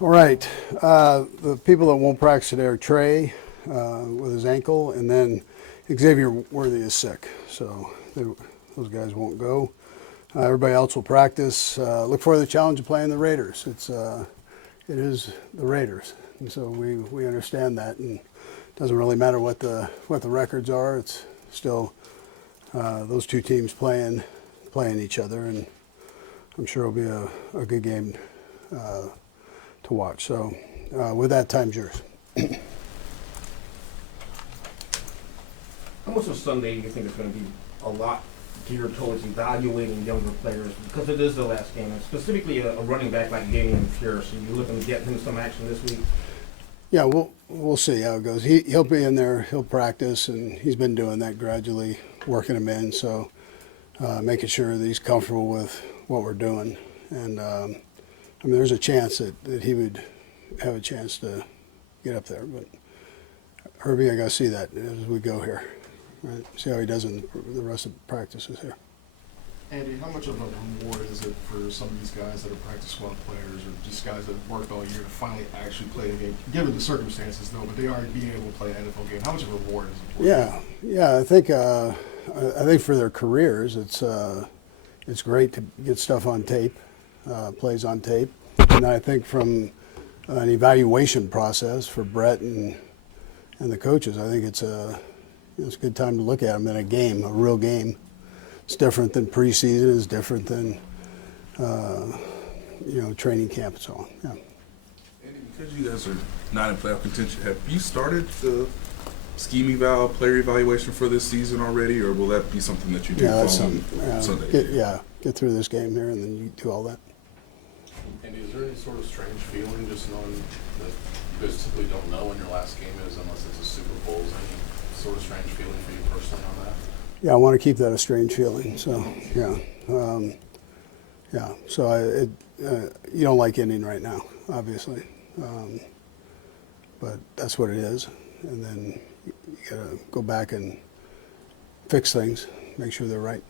All right. The people that won't practice today are Trey with his ankle, and then Xavier Worthy is sick, so those guys won't go. Everybody else will practice. Look for the challenge of playing the Raiders. It is the Raiders, and so we understand that, and it doesn't really matter what the records are. It's still those two teams playing each other, and I'm sure it'll be a good game to watch. So with that, time's yours. How much of Sunday do you think is going to be a lot geared towards evaluating younger players, because it is the last game, and specifically a running back like Damian Pierce? Are you looking to get him some action this week? Yeah, we'll see how it goes. He'll be in there. He'll practice, and he's been doing that gradually, working him in. So making sure that he's comfortable with what we're doing. And I mean, there's a chance that he would have a chance to get up there. But Herbie, I got to see that as we go here. Right? See how he does in the rest of the practices here. Andy, how much of a reward is it for some of these guys that are practice squad players, or just guys that have worked all year to finally actually play a game, given the circumstances though, but they are being able to play an NFL game? How much of a reward is it for them? Yeah, I think for their careers, it's great to get stuff on tape, plays on tape, and I think from an evaluation process for Brett and the coaches, I think it's a good time to look at them in a game, a real game. It's different than preseason. It's different than training camp and so on. Yeah. Andy, because you guys are not in playoff contention, have you started the scheme eval, player evaluation for this season already, or will that be something that you do following Sunday? Get through this game here, and then you do all that. Andy, is there any sort of strange feeling just knowing that you guys typically don't know when your last game is unless it's a Super Bowl? Is there any sort of strange feeling for you personally on that? Yeah, I want to keep that a strange feeling. So So you don't like ending right now, obviously, but that's what it is. And then you gotta go back and fix things, make sure they're right.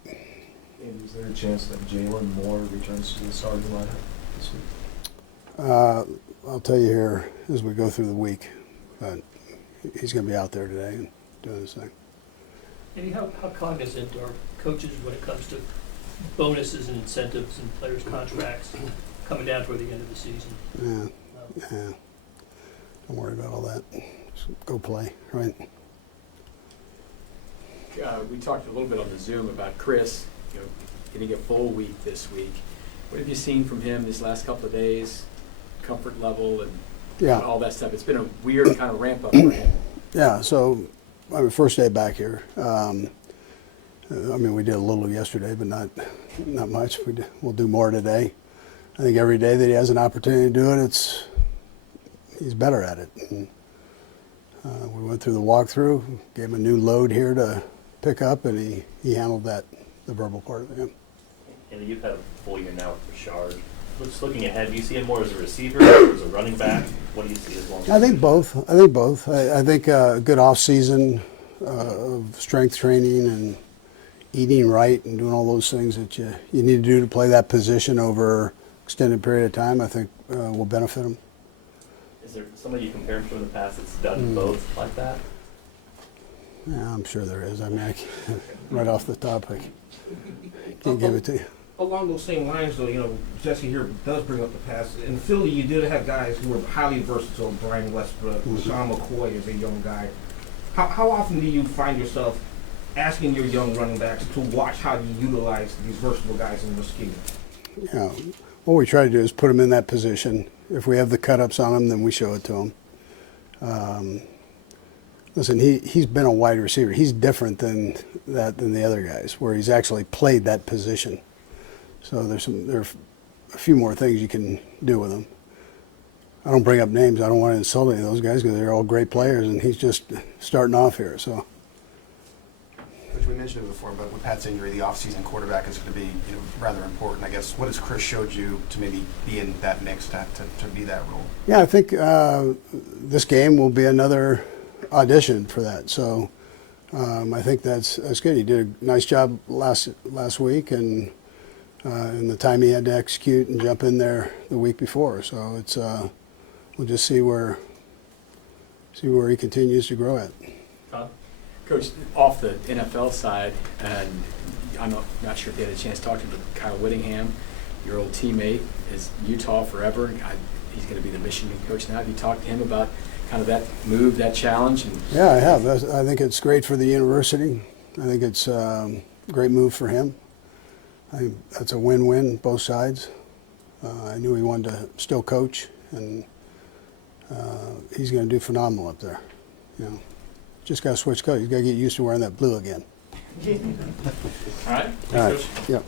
And is there a chance that Jalen Moore returns to the starting lineup this week? I'll tell you here as we go through the week, but he's going to be out there today and doing his thing. Andy, how cognizant are coaches when it comes to bonuses and incentives and players' contracts coming down toward the end of the season? Yeah. Don't worry about all that. Just go play, right? We talked a little bit on the Zoom about Chris, getting a full week this week. What have you seen from him these last couple of days? Comfort level and all that stuff. It's been a weird kind of ramp up for him. Yeah. So, first day back here. We did a little yesterday, but not much. We'll do more today. I think every day that he has an opportunity to do it, he's better at it. And, we went through the walkthrough, gave him a new load here to pick up, and he handled that, the verbal part of it. And you've had a full year now with Richard. Just looking ahead, do you see him more as a receiver or as a running back? What do you see as long as? I think both. I think a good off-season of strength training and eating right and doing all those things that you need to do to play that position over an extended period of time, I think will benefit him. Is there somebody you compare him to in the past that's done both like that? Yeah, I'm sure there is. Right off the top, I can't give it to you. Along those same lines, though, Jesse here does bring up the past. In Philly, you did have guys who were highly versatile. Brian Westbrook, Sean McCoy is a young guy. How often do you find yourself asking your young running backs to watch how you utilize these versatile guys in your scheme? Yeah, what we try to do is put them in that position. If we have the cut-ups on them, then we show it to them. Listen, he's been a wide receiver. He's different than the other guys, where he's actually played that position. So there are a few more things you can do with him. I don't bring up names. I don't want to insult any of those guys because they're all great players, and he's just starting off here. So. Which we mentioned it before, but with Pat's injury, the offseason quarterback is going to be rather important. I guess, what has Chris showed you to maybe be in that mix to be that role? Yeah, I think this game will be another audition for that. So I think that's good. He did a nice job last week, and the time he had to execute and jump in there the week before. So it's we'll just see where he continues to grow at. Coach, off the NFL side, and I'm not sure if you had a chance to talk to him, but Kyle Whittingham, your old teammate, is Utah forever. He's going to be the Michigan coach now. Have you talked to him about kind of that move, that challenge? And Yeah, I have. I think it's great for the university. I think it's a great move for him. I think that's a win-win, both sides. I knew he wanted to still coach, and he's going to do phenomenal up there. You know, just got to switch coach. He's got to get used to wearing that blue again. all right, All right. Coach. Yep.